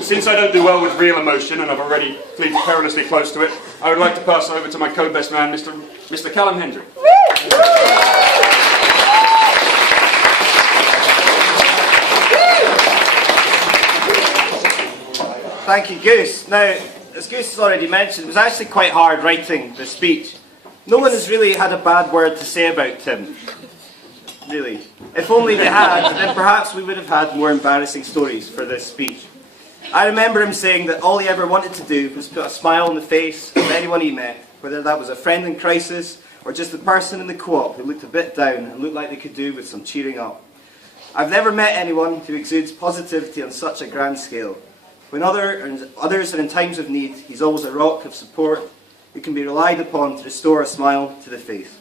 Since I don't do well with real emotion, and I've already fleed perilously close to it, I would like to pass over to my co-best man, Mr. Callum Hendry. Thank you, Goose. Now, as Goose has already mentioned, it was actually quite hard writing the speech. No one has really had a bad word to say about Tim. Really. If only they had, then perhaps we would have had more embarrassing stories for this speech. I remember him saying that all he ever wanted to do was put a smile on the face of anyone he met, whether that was a friend in crisis or just the person in the co-op who looked a bit down and looked like they could do with some cheering up. I've never met anyone who exudes positivity on such a grand scale. When others are in times of need, he's always a rock of support who can be relied upon to restore a smile to the face.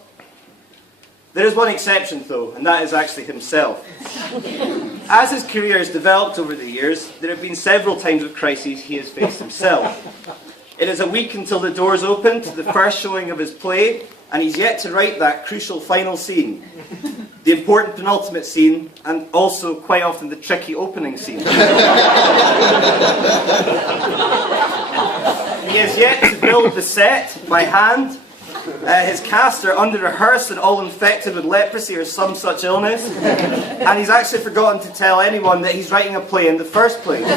There is one exception though, and that is actually himself. As his career has developed over the years, there have been several times of crises he has faced himself. It is a week until the doors open to the first showing of his play, and he's yet to write that crucial final scene. The important penultimate scene, and also quite often the tricky opening scene. He has yet to build the set by hand. His cast are under rehearsed and all infected with leprosy or some such illness. And he's actually forgotten to tell anyone that he's writing a play in the first place.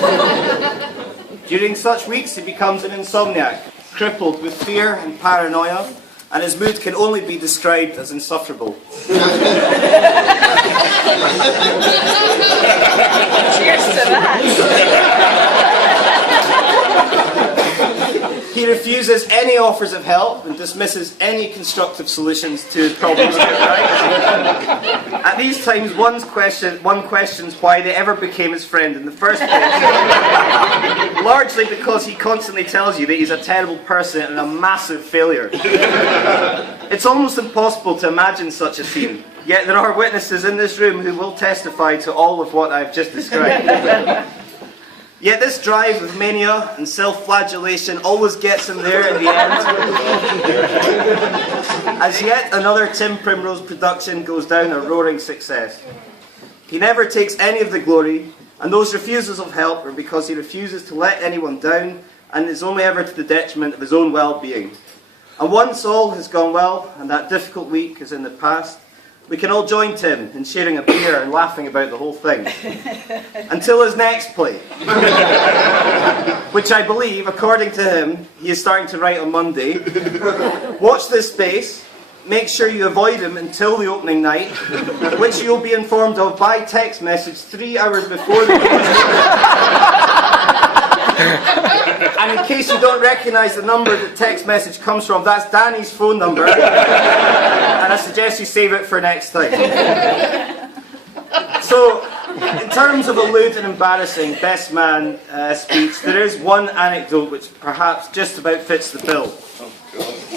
During such weeks he becomes an insomniac, crippled with fear and paranoia, and his mood can only be described as insufferable. Cheers to that! He refuses any offers of help and dismisses any constructive solutions to his problems. At these times, one questions why they ever became his friend in the first place. Largely because he constantly tells you that he's a terrible person and a massive failure. It's almost impossible to imagine such a scene, yet there are witnesses in this room who will testify to all of what I've just described. Yet this drive of mania and self-flagellation always gets him there in the end. As yet another Tim Primrose production goes down a roaring success. He never takes any of the glory, and those refusals of help are because he refuses to let anyone down, and is only ever to the detriment of his own well-being. And once all has gone well, and that difficult week is in the past, we can all join Tim in sharing a beer and laughing about the whole thing. Until his next play. Which I believe, according to him, he is starting to write on Monday. Watch this space. Make sure you avoid him until the opening night, which you'll be informed of by text message 3 hours before the And in case you don't recognise the number the text message comes from, that's Dani's phone number. And I suggest you save it for next time. So, in terms of a lewd and embarrassing best man speech, there is one anecdote which perhaps just about fits the bill.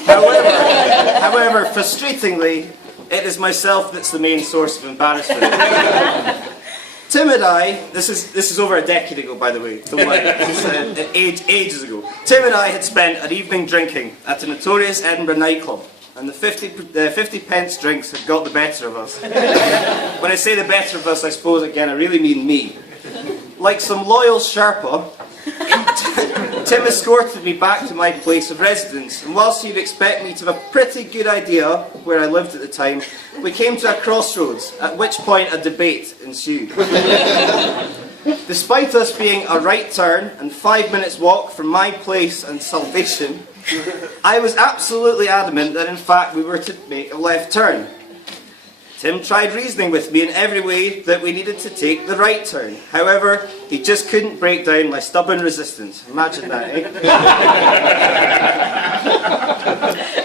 However, frustratingly, it is myself that's the main source of embarrassment. Tim and I, this is over a decade ago, by the way, don't worry, this is ages ago. Tim and I had spent an evening drinking at a notorious Edinburgh nightclub, and the 50 pence drinks had got the better of us. When I say the better of us, I suppose, again, I really mean me. Like some loyal Sherpa, Tim escorted me back to my place of residence, and whilst you'd expect me to have a pretty good idea where I lived at the time, we came to a crossroads, at which point a debate ensued. Despite us being a right turn and 5 minutes walk from my place and salvation, I was absolutely adamant that in fact we were to make a left turn. Tim tried reasoning with me in every way that we needed to take the right turn. However, he just couldn't break down my stubborn resistance. Imagine that, eh?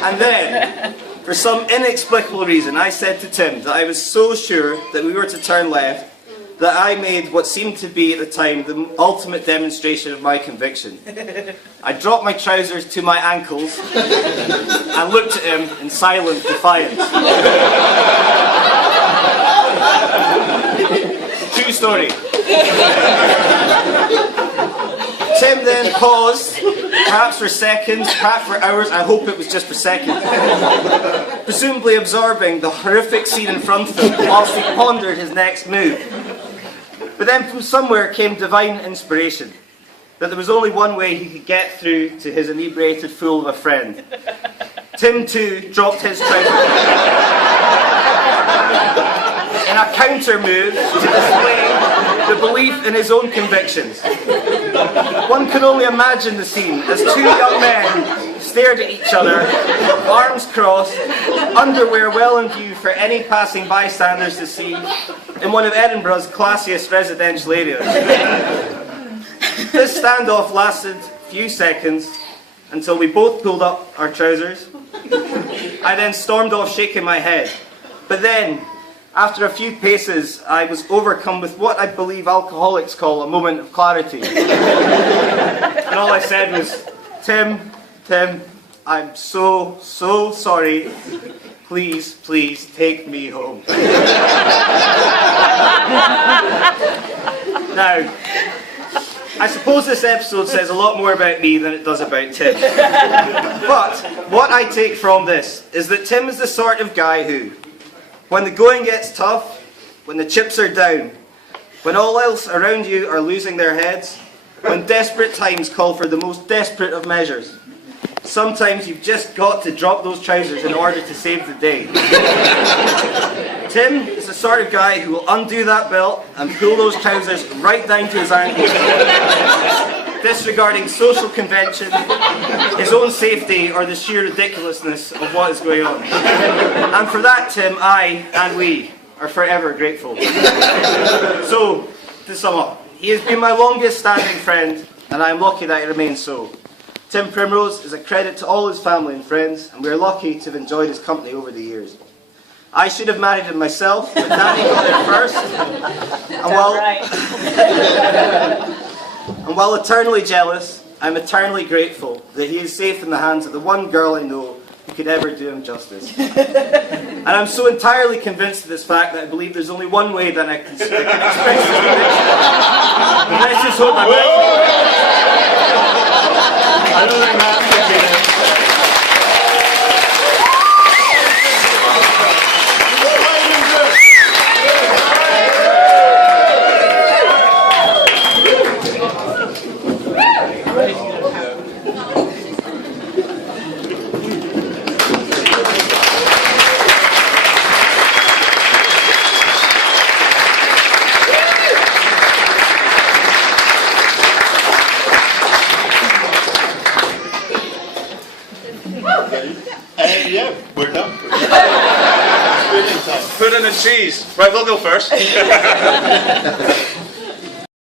And then, for some inexplicable reason, I said to Tim that I was so sure that we were to turn left that I made what seemed to be at the time the ultimate demonstration of my conviction. I dropped my trousers to my ankles and looked at him in silent defiance. True story. Tim then paused, perhaps for seconds, perhaps for hours, I hope it was just for seconds, presumably absorbing the horrific scene in front of him whilst he pondered his next move. But then from somewhere came divine inspiration, that there was only one way he could get through to his inebriated fool of a friend. Tim too dropped his trousers in a counter move to display the belief in his own convictions. One can only imagine the scene as two young men stared at each other, arms crossed, underwear well in view for any passing bystanders to see, in one of Edinburgh's classiest residential areas. This standoff lasted a few seconds until we both pulled up our trousers. I then stormed off shaking my head. But then, after a few paces, I was overcome with what I believe alcoholics call a moment of clarity. And all I said was, Tim, I'm so sorry. Please take me home. Now, I suppose this episode says a lot more about me than it does about Tim. But what I take from this is that Tim is the sort of guy who, when the going gets tough, when the chips are down, when all else around you are losing their heads, when desperate times call for the most desperate of measures, sometimes you've just got to drop those trousers in order to save the day. Tim is the sort of guy who will undo that belt and pull those trousers right down to his ankles, disregarding social convention, his own safety, or the sheer ridiculousness of what is going on. And for that, Tim, I and we are forever grateful. So, to sum up, he has been my longest standing friend, and I am lucky that he remains so. Tim Primrose is a credit to all his family and friends, and we are lucky to have enjoyed his company over the years. I should have married him myself, but Dani got there first. And while eternally jealous, I'm eternally grateful that he is safe in the hands of the one girl I know who could ever do him justice. And I'm so entirely convinced of this fact that I believe there's only one way that I can express this conviction. Let's just hold my breath. I don't think that's yeah, we're done. pudding and cheese. Right, we'll go first.